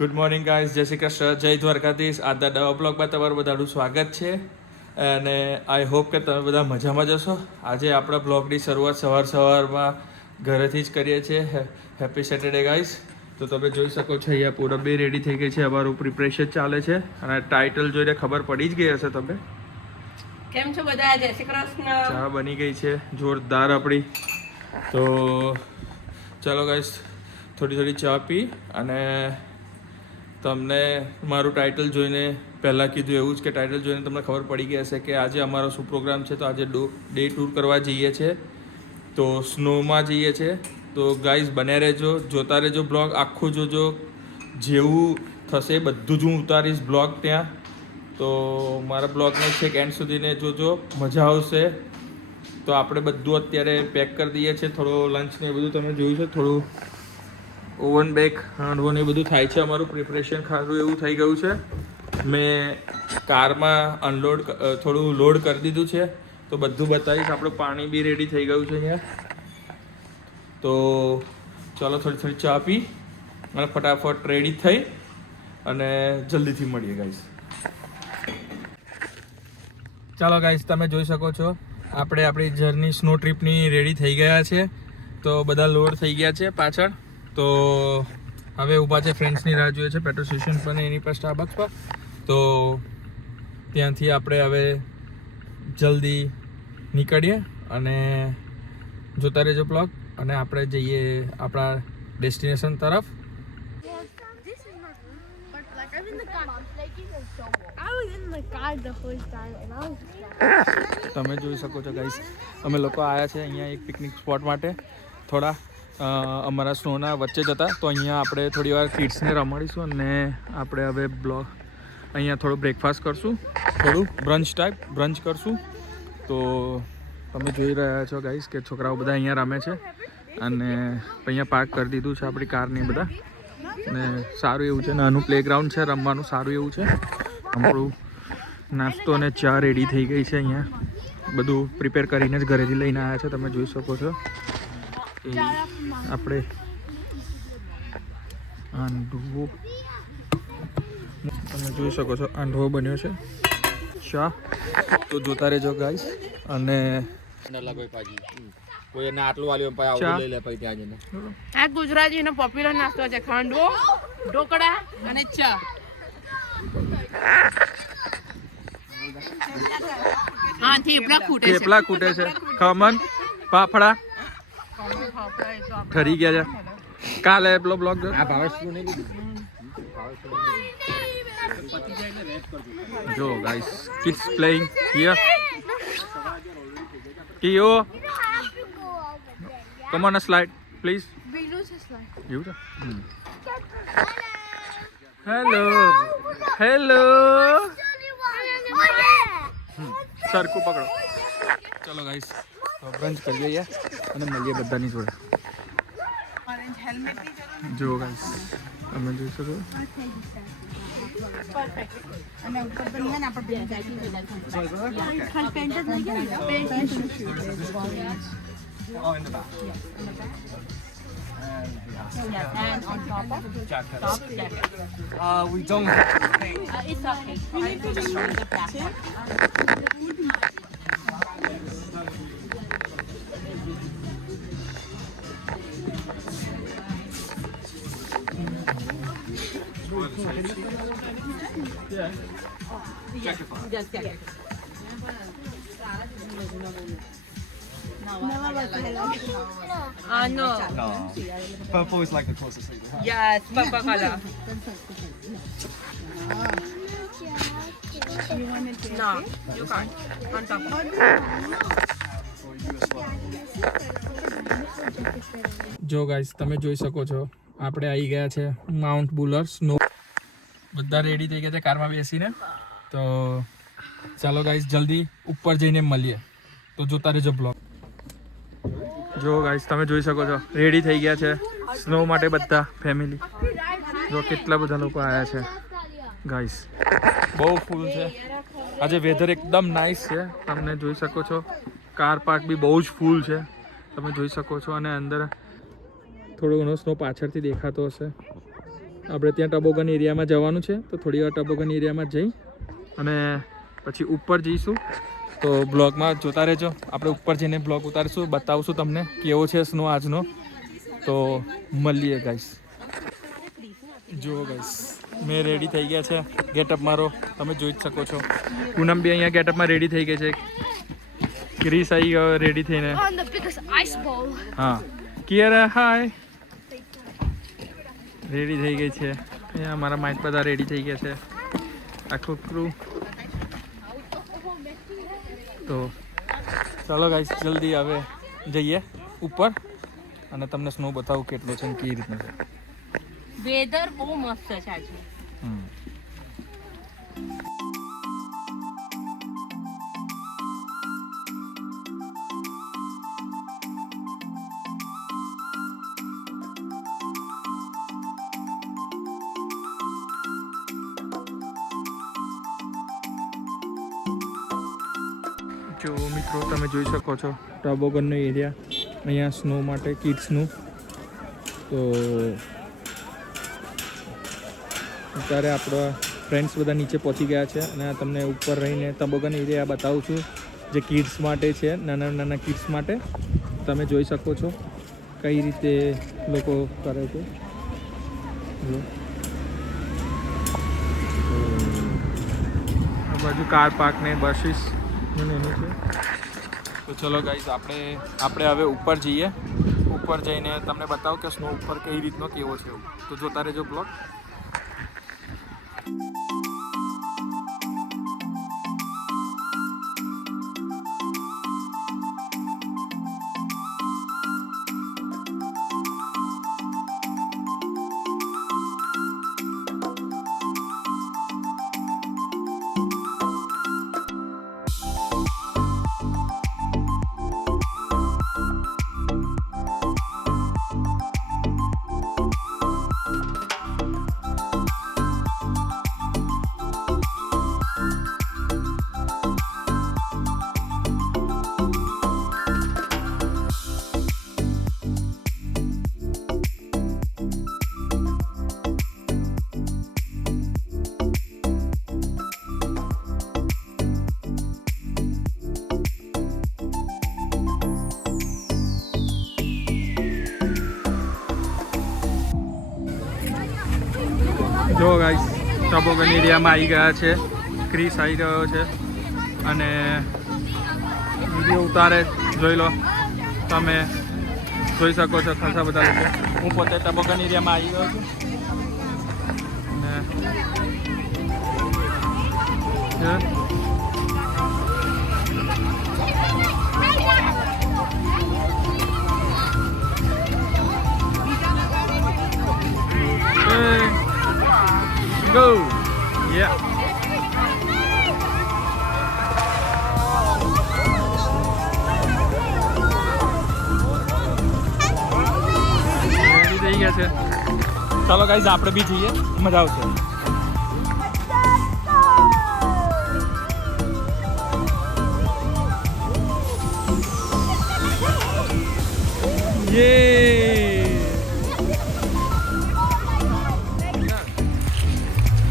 Good morning guys, જય શ્રી કૃષ્ણ, જય દ્વારકાધીશ. આજના નવા બ્લોગમાં તમારું બધાનું સ્વાગત છે અને આઈ હોપ કે તમે બધા મજામાં જશો. આજે આપણા બ્લોગની શરૂઆત સવારમાં ઘરેથી જ કરીએ છીએ. Happy Saturday guys. તો તમે જોઈ શકો છો અહીંયા પૂરબ બી રેડી થઈ ગઈ છે, અમારું પ્રિપરેશન ચાલે છે અને ટાઇટલ જોઈને ખબર પડી જ ગઈ હશે તમે. કેમ છો બધા? જય શ્રી કૃષ્ણ. ચા બની ગઈ છે જોરદાર આપણી. તો ચાલો ગાઈઝ, થોડી ચા પી અને તમને મારું ટાઇટલ જોઈને પહેલાં કીધું એવું જ કે ટાઇટલ જોઈને તમને ખબર પડી ગઈ હશે કે આજે અમારો શું પ્રોગ્રામ છે. તો આજે ડે ટૂર કરવા જઈએ છીએ, તો સ્નોમાં જઈએ છીએ. તો ગાઈઝ બને રહેજો, જોતા રહેજો બ્લોગ આખું જોજો. જેવું થશે બધું જ હું ઉતારીશ બ્લોગ ત્યાં. તો મારા બ્લોગને છેક એન્ડ સુધીને જોજો, મજા આવશે. તો આપણે બધું અત્યારે પેક કરી દઈએ છીએ. થોડો લંચ ને બધું તમે જોયું છે, થોડું ઓવન બેક હાંડવો ને બધું થાય છે. અમારું પ્રિપરેશન ખાસું એવું થઈ ગયું છે. મેં કારમાં થોડું લોડ કરી દીધું છે, તો બધું બતાવીશ. આપણું પાણી બી રેડી થઈ ગયું છે અહીંયા. તો ચાલો થોડી ચા પી અને ફટાફટ રેડી થઈ અને જલ્દીથી મળીએ ગાઈસ. ચાલો ગાઈસ, તમે જોઈ શકો છો આપણે આપણી જર્ની સ્નો ટ્રીપની રેડી થઈ ગયા છે. તો બધા લોડ થઈ ગયા છે પાછળ. તો હવે ઊભા છે, ફ્રેન્ડ્સની રાહ જોઈએ છે પેટ્રોલ સ્ટેશન પર ને એની પર સ્ટારબક્સ પર. તો ત્યાંથી આપણે હવે જલ્દી નીકળીએ અને જોતા રહેજો બ્લોગ અને આપણે જઈએ આપણા ડેસ્ટિનેશન તરફ. This is my room, but like I'm in the car. I was in the car the whole time, and I was. તમે જોઈ શકો છો ગાઈસ, અમે લોકો આવ્યા છે અહીંયા એક પિકનિક સ્પોટ માટે. થોડા અમારા સ્નોના વચ્ચે જ હતા, તો અહીંયા આપણે થોડી વાર કિડ્સને રમાડીશું અને આપણે હવે અહીંયા થોડો બ્રેકફાસ્ટ કરશું, થોડું બ્રંચ કરશું. તો તમે જોઈ રહ્યા છો ગાઈસ કે છોકરાઓ બધા અહીંયા રમે છે અને અહીંયા પાર્ક કરી દીધું છે આપણી કારની બધા. અને સારું એવું છે, નાનું પ્લેગ્રાઉન્ડ છે, રમવાનું સારું એવું છે. આપણું નાસ્તો અને ચા રેડી થઈ ગઈ છે. અહીંયા બધું પ્રિપેર કરીને જ ઘરેથી લઈને આવ્યા છે. તમે જોઈ શકો છો આપણે આંધવો, તમે જોઈ શકો છો આંધવો બન્યો છે. ચા તો જોતા રહેજો ગાઈસ. અને આ ગુજરાતીનો પોપ્યુલર નાસ્તો છે, ખાંડવો, ઢોકળા અને ચા. હા, થેપલા ખૂટે છે, ખમણ, ફાફડા ઠરી ગયા છે. કાલે પેલો બ્લોગ જો ગાઈસ, કિડ્સ પ્લેઇંગ હિયર. કિયો, come on a slide please. એવું છે. હેલો સરખું પકડો. ચલો ગાઈસ, બ્રંચ કરીએ યાર અને મળીએ બધાની જોડે. જો ગાઈસ, તમે જોઈ શકો And on top of jacket. We don't have to pay. It's okay. We need to just use the backpack. Just jacket. No. No. Purple is like the closest thing. Yes, purple color. No, you can't. On top of જો guys, તમે જોઈ શકો છો આપણે આવી ગયા છે mount બુલર snow. બધા રેડી થઈ ગયા છે કારમાં બેસીને. તો ચાલો ગાઈસ, જલ્દી ઉપર જઈને મળીએ. તો જોતા રહેજો બ્લોગ. જો ગાઈસ, તમે જોઈ શકો છો રેડી થઈ ગયા છે સ્નો માટે બધા ફેમિલી. જો કેટલા બધા લોકો આવ્યા છે ગાઈસ, બહુ ફૂલ છે આજે. વેધર એકદમ નાઇસ છે, તમને જોઈ શકો છો. કાર પાર્ક બી બહુ જ ફૂલ છે, તમે જોઈ શકો છો. અને અંદર થોડો ઘણો સ્નો પાછળથી દેખાતો હશે. આપણે ત્યાં ટબોગન એરિયામાં જવાનું છે, તો થોડી વાર ટબોગન એરિયામાં જઈ અને પછી ઉપર જઈશું. તો બ્લોગમાં જોતા રહેજો. આપણે ઉપર જઈને બ્લોગ ઉતારીશું, બતાવશું તમને કેવો છે સ્નો આજનો. તો મળીએ ગાઈસ. જુઓ ગાઈસ, મેં રેડી થઈ ગયા છે. ગેટઅપ મારો તમે જોઈ જ શકો છો. પૂનમ બી અહીંયા ગેટઅપમાં રેડી થઈ ગઈ છે. ક્રિસ આવી ગયો રેડી થઈને. On the biggest ice ball. હા, કિયર હાય. રેડી થઈ ગઈ છે. અહીંયા અમારા માઇક બધા રેડી થઈ ગયા છે, આખો ક્રૂ. તો ચાલો ગાઈસ, જલ્દી હવે જઈએ ઉપર અને તમને સ્નો બતાવું કેટલો છે ને કેવી રીતનો છે. વેધર બહુ મસ્ત છે આજે. જો મિત્રો તમે જોઈ શકો છો ટોબોગનનો એરિયા, અહીંયા સ્નો માટે કિડ્સનું. તો અત્યારે આપણા ફ્રેન્ડ્સ બધા નીચે પહોંચી ગયા છે અને આ તમને ઉપર રહીને ટોબોગન એરિયા બતાવું છું, જે કિડ્સ માટે છે, નાના નાના કિડ્સ માટે. તમે જોઈ શકો છો કઈ રીતે લોકો કરે છે. આ બાજુ કાર પાર્ક ને બસીસ એનું છે. તો ચલો ગાઈઝ, આપણે હવે ઉપર જઈએ. ઉપર જઈને તમને બતાવું કે સ્નો ઉપર કઈ રીતનો કેવો છે. તો જોતા રહેજો બ્લોગ. જો ગાઈસ, ટોબોગન એરિયામાં આવી ગયા છે. ક્રિસ આવી ગયો છે અને વિડીયો ઉતારે. જોઈ લો, તમે જોઈ શકો છો ખાસા બધા લોકો. હું પોતે ટોબોગન એરિયામાં આવી ગયો છું અને go. Yeah. રેડી થઈ ગયા છે. ચાલો ગાઈઝ, આપણે બી જઈએ, મજા આવશે.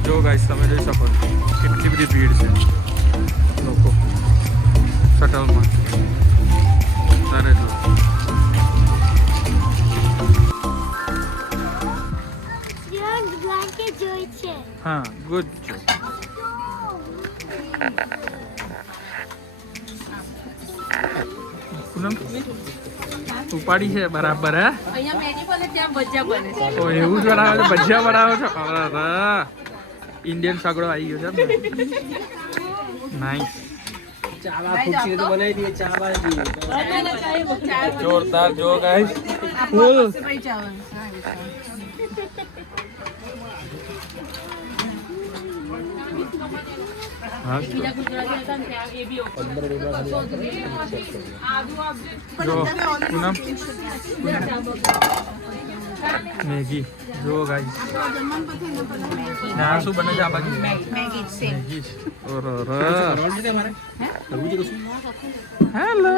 જો ગાઈસ, તમે જોઈ શકો છો કેટલી બધી ભીડ છે લોકો શટલમાં. તારે જો હા, ગુડ જો. પૂનમ ઉપાડી છે બરાબર. હે, અહીંયા મેગી બને, ત્યાં ભજીયા બને છે. ઓ એવું જ બનાવો છો? ભજીયા બનાવો છો? અરે ઇન્ડિયન સગડો આવી ગયો છે. નાઈસ. જોરદાર. જો ગાઈસ, ફૂલ હા. જો પૂનમ મેગી. જો ગાઈસ, ના શું બને છે આ બાજુ? મેગી. હેલો.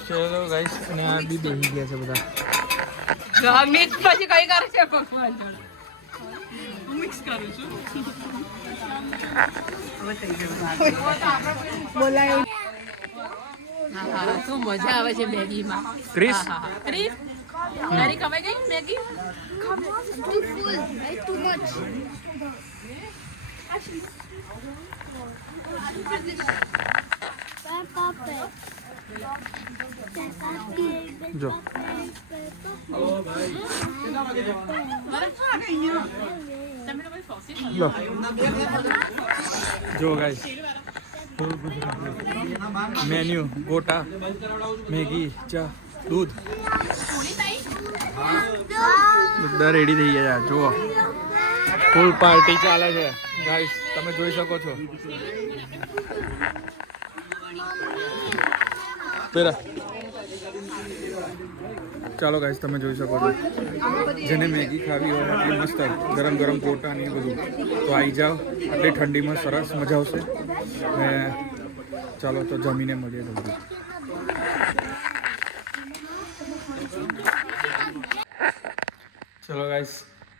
ચલો ગાઈસ અને આ બી બેસી ગયા છે બધા મિક્સ પછી કઈ કરે છે ભગવાન જોડે મિક્સ કરું છું બોલાય હા શું મજા આવે છે મેગીમાં ક્રિસ ક્રિસ તારી કમાઈ ગઈ Maggi Too full. Right? Too much. Peppa Pig. Peppa Pig. જો લો જો ગાઈસ મેન્યુ ગોટા મેગી ચા દૂધ બધા રેડી થઈ ગયા છે જુઓ ફૂલ પાર્ટી ચાલે છે ગાઈસ તમે જોઈ શકો છો પેલા ચાલો ગાઈસ તમે જોઈ શકો છો જેને મેગી ખાવી હોય એટલી મસ્ત ગરમ ગરમ ગોટા ને એ બધું તો આવી જાઓ આટલી ઠંડીમાં સરસ મજા આવશે ને ચાલો તો જમીને મળીએ જલ્દી ચલો ગાઈસ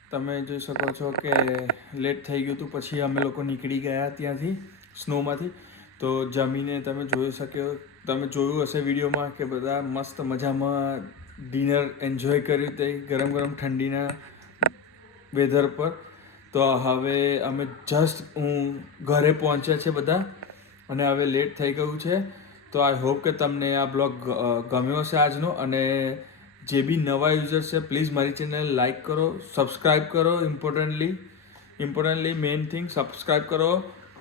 તમે જોઈ શકો છો કે લેટ થઈ ગયું હતું પછી અમે લોકો નીકળી ગયા ત્યાંથી સ્નોમાંથી તો જમીને તમે જોયું હશે વિડીયોમાં કે બધા મસ્ત મજામાં ડિનર એન્જોય કર્યું તે ગરમ ગરમ ઠંડીના વેધર પર તો હવે અમે હું ઘરે પહોંચ્યા છે બધા અને હવે લેટ થઈ ગયું છે તો આઈ હોપ કે તમને આ બ્લોગ ગમ્યો હશે આજનો અને જે બી નવા યુઝર્સ છે પ્લીઝ મારી ચેનલ લાઈક કરો સબસ્ક્રાઈબ કરો ઇમ્પોર્ટન્ટલી મેઇન થિંગ સબસ્ક્રાઈબ કરો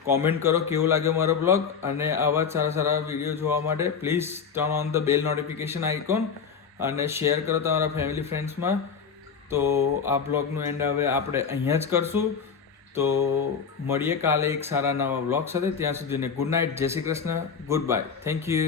કોમેન્ટ કરો કેવું લાગ્યો મારો બ્લોગ અને આવા જ સારા સારા વિડીયો જોવા માટે please turn on the bell notification icon અને શેર કરો તમારા ફેમિલી ફ્રેન્ડ્સમાં તો આ બ્લોગનું એન્ડ હવે આપણે અહીંયા જ કરશું તો મળીએ કાલે એક સારા નવા બ્લોગ સાથે ત્યાં સુધીને ગુડ નાઇટ જય Shri Krishna good bye thank you